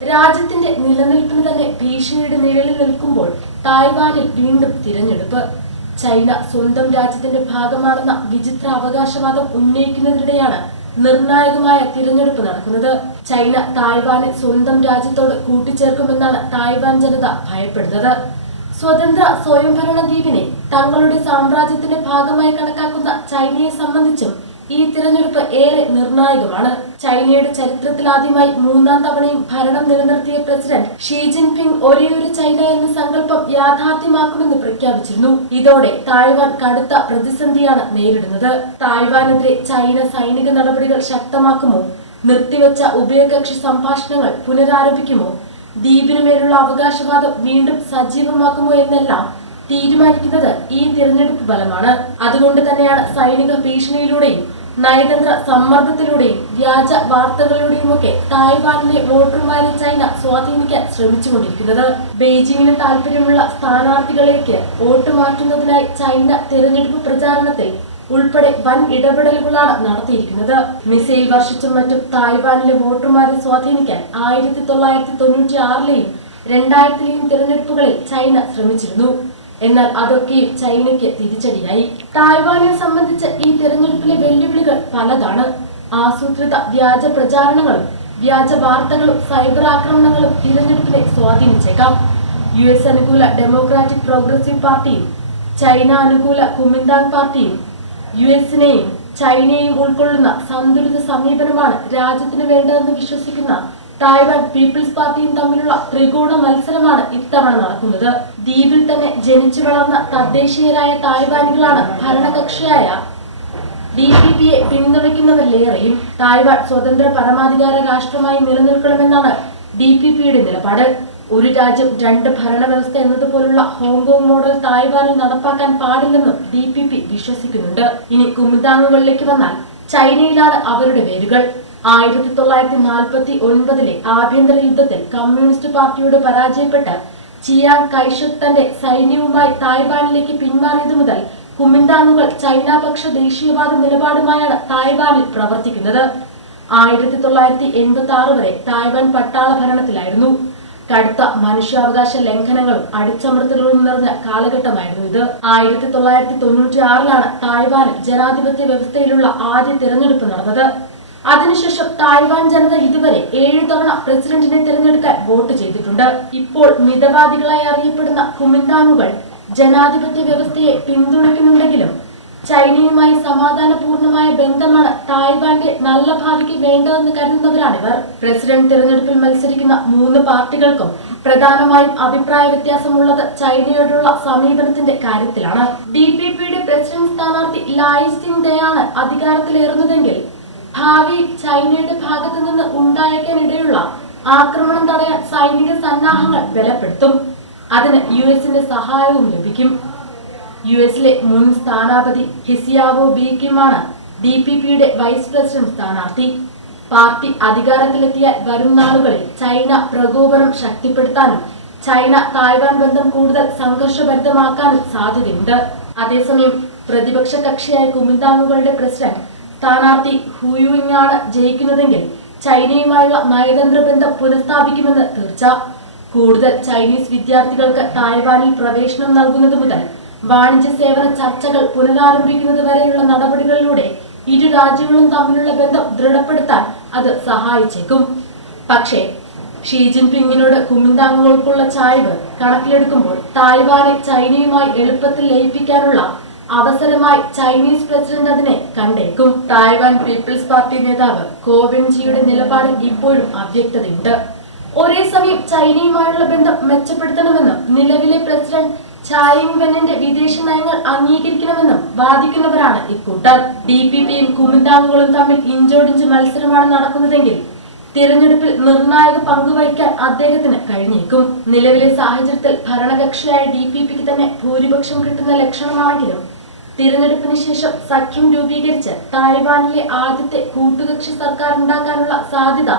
രാജ്യത്തിന്റെ നിലനിൽപ്പിന് തന്നെ ഭീഷണിയുടെ നിഴലിൽ നിൽക്കുമ്പോൾ തായ്വാനിൽ വീണ്ടും തിരഞ്ഞെടുപ്പ്. ചൈന സ്വന്തം രാജ്യത്തിന്റെ ഭാഗമാണെന്ന വിചിത്ര അവകാശവാദം ഉന്നയിക്കുന്നതിനിടെയാണ് നിർണായകമായ തിരഞ്ഞെടുപ്പ് നടക്കുന്നത്. ചൈന തായ്വാനെ സ്വന്തം രാജ്യത്തോട് കൂട്ടിച്ചേർക്കുമെന്നാണ് തായ്വാൻ ജനത ഭയപ്പെടുന്നത്. സ്വതന്ത്ര സ്വയംഭരണ ദ്വീപിനെ തങ്ങളുടെ സാമ്രാജ്യത്തിന്റെ ഭാഗമായി കണക്കാക്കുന്ന ചൈനയെ സംബന്ധിച്ചും ഈ തിരഞ്ഞെടുപ്പ് ഏറെ നിർണായകമാണ്. ചൈനയുടെ ചരിത്രത്തിലാദ്യമായി മൂന്നാം തവണയും ഭരണം നിലനിർത്തിയ പ്രസിഡന്റ് ഷീ ജിൻപിങ് ഒരേയൊരു ചൈന എന്ന സങ്കല്പം യാഥാർത്ഥ്യമാക്കുമെന്ന് പ്രഖ്യാപിച്ചിരുന്നു. ഇതോടെ തായ്വാൻ കടുത്ത പ്രതിസന്ധിയാണ് നേരിടുന്നത്. തായ്വാനെതിരെ ചൈന സൈനിക നടപടികൾ ശക്തമാക്കുമോ, നിർത്തിവെച്ച ഉഭയകക്ഷി സംഭാഷണങ്ങൾ പുനരാരംഭിക്കുമോ, ദ്വീപിനുമേലുള്ള അവകാശവാദം വീണ്ടും സജീവമാക്കുമോ എന്നെല്ലാം തീരുമാനിക്കുന്നത് ഈ തിരഞ്ഞെടുപ്പ് ഫലമാണ്. അതുകൊണ്ട് തന്നെയാണ് സൈനിക ഭീഷണിയിലൂടെയും നയതന്ത്ര സമ്മർദ്ദത്തിലൂടെയും വ്യാജ വാർത്തകളിലൂടെയുമൊക്കെ തായ്വാനിലെ വോട്ടർമാരെ ചൈന സ്വാധീനിക്കാൻ ശ്രമിച്ചുകൊണ്ടിരിക്കുന്നത്. ബെയ്ജിങ്ങിന് താല്പര്യമുള്ള സ്ഥാനാർത്ഥികളേക്ക് വോട്ട് മാറ്റുന്നതിനായി ചൈന തിരഞ്ഞെടുപ്പ് പ്രചാരണത്തിൽ ഉൾപ്പെടെ വൻ ഇടപെടലുകളാണ് നടത്തിയിരിക്കുന്നത്. മിസൈൽ വർഷിച്ചും മറ്റും തായ്വാനിലെ വോട്ടർമാരെ സ്വാധീനിക്കാൻ 1996-ലെയും 2000-ലെയും തിരഞ്ഞെടുപ്പുകളിൽ ചൈന ശ്രമിച്ചിരുന്നു. എന്നാൽ അതൊക്കെയും ചൈനയ്ക്ക് തിരിച്ചടിയായി. തായ്വാനെ സംബന്ധിച്ച് ഈ തിരഞ്ഞെടുപ്പിലെ വെല്ലുവിളികൾ പലതാണ്. ആസൂത്രിത വ്യാജ പ്രചാരണങ്ങളും വ്യാജ വാർത്തകളും സൈബർ ആക്രമണങ്ങളും തിരഞ്ഞെടുപ്പിനെ സ്വാധീനിച്ചേക്കാം. US അനുകൂല ഡെമോക്രാറ്റിക് പ്രോഗ്രസീവ് പാർട്ടിയും ചൈന അനുകൂല കുമിന്താങ് പാർട്ടിയും US-നെയും ചൈനയെയും ഉൾക്കൊള്ളുന്ന സന്തുലിത സമീപനമാണ് രാജ്യത്തിന് വേണ്ടതെന്ന് വിശ്വസിക്കുന്ന തായ്വാൻ പീപ്പിൾസ് പാർട്ടിയും തമ്മിലുള്ള ത്രികോണ മത്സരമാണ് ഇത്തവണ നടക്കുന്നത്. ദ്വീപിൽ തന്നെ ജനിച്ചു വളർന്ന തദ്ദേശീയരായ തായ്വാനികളാണ് ഭരണകക്ഷിയായ DPP-യെ പിന്തുണയ്ക്കുന്നവരിലേറെയും. തായ്വാൻ സ്വതന്ത്ര പരമാധികാര രാഷ്ട്രമായി നിലനിൽക്കണമെന്നാണ് DPP-യുടെ നിലപാട്. ഒരു രാജ്യം രണ്ട് ഭരണവ്യവസ്ഥ എന്നതുപോലുള്ള ഹോങ്കോങ് മോഡൽ തായ്വാനിൽ നടപ്പാക്കാൻ പാടില്ലെന്നും DPP വിശ്വസിക്കുന്നുണ്ട്. ഇനി കുമിതാങ്ങുകളിലേക്ക് വന്നാൽ ചൈനയിലാണ് അവരുടെ വേരുകൾ. 1949-ലെ ആഭ്യന്തര യുദ്ധത്തിൽ കമ്മ്യൂണിസ്റ്റ് പാർട്ടിയോട് പരാജയപ്പെട്ട് ചിയാങ് കൈഷക് തന്റെ സൈന്യവുമായി തായ്വാനിലേക്ക് പിന്മാറിയതു മുതൽ കുമിന്താങ്ങുകൾ ചൈനാപക്ഷ ദേശീയവാദ നിലപാടുമായാണ് തായ്വാനിൽ പ്രവർത്തിക്കുന്നത്. 1986 വരെ തായ്വാൻ പട്ടാള ഭരണത്തിലായിരുന്നു. കടുത്ത മനുഷ്യാവകാശ ലംഘനങ്ങളും അടിച്ചമർത്തലുകളും നിറഞ്ഞ കാലഘട്ടമായിരുന്നു ഇത്. 1996-ലാണ് തായ്വാനിൽ ജനാധിപത്യ വ്യവസ്ഥയിലുള്ള ആദ്യ തിരഞ്ഞെടുപ്പ് നടന്നത്. അതിനുശേഷം തായ്വാൻ ജനത ഇതുവരെ 7 തവണ പ്രസിഡന്റിനെ തിരഞ്ഞെടുക്കാൻ വോട്ട് ചെയ്തിട്ടുണ്ട്. ഇപ്പോൾ മിതവാദികളായി അറിയപ്പെടുന്ന കുമിന്താങ്ങുകൾ ജനാധിപത്യ വ്യവസ്ഥയെ പിന്തുണയ്ക്കുന്നുണ്ടെങ്കിലും ചൈനയുമായി സമാധാനപൂർണമായ ബന്ധമാണ് തായ്വാന്റെ നല്ല ഭാവിക്ക് വേണ്ടതെന്ന് കരുതുന്നവരാണിവർ. പ്രസിഡന്റ് തിരഞ്ഞെടുപ്പിൽ മത്സരിക്കുന്ന 3 പാർട്ടികൾക്കും പ്രധാനമായും അഭിപ്രായ വ്യത്യാസമുള്ളത് ചൈനയോടുള്ള സമീപനത്തിന്റെ കാര്യത്തിലാണ്. DPP-യുടെ പ്രസിഡന്റ് സ്ഥാനാർത്ഥി ലായ് സിംഗ്-ദയാണ് അധികാരത്തിലേറുന്നതെങ്കിൽ ഭാവി ചൈനയുടെ ഭാഗത്തു നിന്ന് ഉണ്ടായേക്കാനിടയുള്ള ആക്രമണം തടയാൻ സൈനിക സന്നാഹങ്ങൾ ബലപ്പെടുത്തും. അതിന് US-ന്റെ സഹായവും ലഭിക്കും. US-ലെ മുൻ സ്ഥാനാപതി ഹിസിയാവോ ബി കിമാണ് DPP-യുടെ വൈസ് പ്രസിഡന്റ് സ്ഥാനാർത്ഥി. പാർട്ടി അധികാരത്തിലെത്തിയാൽ വരും നാളുകളിൽ ചൈന പ്രകോപനം ശക്തിപ്പെടുത്താനും ചൈന തായ്വാൻ ബന്ധം കൂടുതൽ സംഘർഷഭരിതമാക്കാനും സാധ്യതയുണ്ട്. അതേസമയം പ്രതിപക്ഷ കക്ഷിയായ കുമിന്താങ്ങുകളുടെ പ്രസിഡന്റ് സ്ഥാനാർത്ഥി ഹുയുയിങ് ആണ് ജയിക്കുന്നതെങ്കിൽ ചൈനയുമായുള്ള നയതന്ത്ര ബന്ധം പുനഃസ്ഥാപിക്കുമെന്ന് തീർച്ച. കൂടുതൽ ചൈനീസ് വിദ്യാർത്ഥികൾക്ക് തായ്വാനിൽ പ്രവേശനം നൽകുന്നത് മുതൽ വാണിജ്യ സേവന ചർച്ചകൾ പുനരാരംഭിക്കുന്നത് വരെയുള്ള നടപടികളിലൂടെ ഇരു രാജ്യങ്ങളും തമ്മിലുള്ള ബന്ധം ദൃഢപ്പെടുത്താൻ അത് സഹായിച്ചേക്കും. പക്ഷേ ഷീ ജിൻപിങ്ങിനോട് കുമിന്താങ്ങുകൾക്കുള്ള ചായ്വ് കണക്കിലെടുക്കുമ്പോൾ തായ്വാനെ ചൈനയുമായി എളുപ്പത്തിൽ ലയിപ്പിക്കാനുള്ള അവസരമായി ചൈനീസ് പ്രസിഡന്റ് അതിനെ കണ്ടേക്കും. തായ്വാൻ പീപ്പിൾസ് പാർട്ടി നേതാവ് കോ വെൻജിയുടെ നിലപാടിൽ ഇപ്പോഴും അവ്യക്തതയുണ്ട്. ഒരേ സമയം ചൈനയുമായുള്ള ബന്ധം മെച്ചപ്പെടുത്തണമെന്നും നിലവിലെ പ്രസിഡന്റ് ചായ് ഇങ് വെന്നിന്റെ വിദേശ നയങ്ങൾ അംഗീകരിക്കണമെന്നും വാദിക്കുന്നവരാണ് ഇക്കൂട്ടർ. DPP-യും കുമിന്താങ്ങുകളും തമ്മിൽ ഇഞ്ചോടിഞ്ച് മത്സരമാണ് നടക്കുന്നതെങ്കിൽ തിരഞ്ഞെടുപ്പിൽ നിർണായക പങ്കുവഹിക്കാൻ അദ്ദേഹത്തിന് കഴിഞ്ഞേക്കും. നിലവിലെ സാഹചര്യത്തിൽ ഭരണകക്ഷിയായ DPP-ക്ക് തന്നെ ഭൂരിപക്ഷം കിട്ടുന്ന ലക്ഷണമാണെങ്കിലും തിരഞ്ഞെടുപ്പിന് ശേഷം സഖ്യം രൂപീകരിച്ച് തായ്വാനിലെ ആദ്യത്തെ കൂട്ടുകക്ഷി സർക്കാർ ഉണ്ടാക്കാനുള്ള സാധ്യത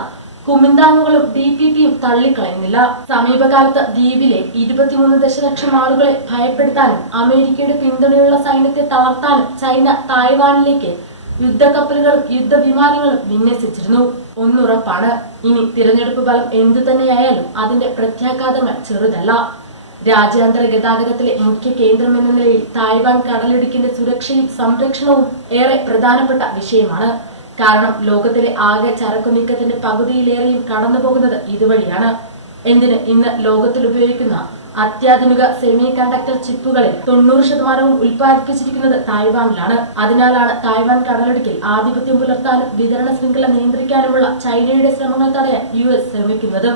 കുമിന്താങ്ങുകളും DPP-യും തള്ളിക്കളയുന്നില്ല. സമീപകാലത്ത് ദ്വീപിലെ 23 ദശലക്ഷം ആളുകളെ ഭയപ്പെടുത്താനും അമേരിക്കയുടെ പിന്തുണയുള്ള സൈന്യത്തെ തളർത്താനും ചൈന തായ്വാനിലേക്ക് യുദ്ധക്കപ്പലുകളും യുദ്ധവിമാനങ്ങളും വിന്യസിച്ചിരുന്നു. ഒന്നുറപ്പാണ്, ഇനി തിരഞ്ഞെടുപ്പ് ഫലം എന്തു തന്നെയായാലും അതിന്റെ പ്രത്യാഘാതങ്ങൾ ചെറുതല്ല. രാജ്യാന്തര ഗതാഗതത്തിലെ മുഖ്യ കേന്ദ്രമെന്ന നിലയിൽ തായ്വാൻ കടലിടുക്കിന്റെ സുരക്ഷയും സംരക്ഷണവും ഏറെ പ്രധാനപ്പെട്ട വിഷയമാണ്. കാരണം ലോകത്തിലെ ആകെ ചരക്കു നീക്കത്തിന്റെ പകുതിയിലേറെയും കടന്നുപോകുന്നത് ഇതുവഴിയാണ്. എന്തിന് ഇന്ന് ലോകത്തിൽ ഉപയോഗിക്കുന്ന അത്യാധുനിക സെമി കണ്ടക്ടർ ചിപ്പുകളിൽ 90% ഉൽപ്പാദിപ്പിച്ചിരിക്കുന്നത് തായ്വാനിലാണ്. അതിനാലാണ് തായ്വാൻ കടലിടുക്കിൽ ആധിപത്യം പുലർത്താനും വിതരണ ശൃംഖല നിയന്ത്രിക്കാനുമുള്ള ചൈനയുടെ ശ്രമങ്ങൾ തടയാൻ US ശ്രമിക്കുന്നത്.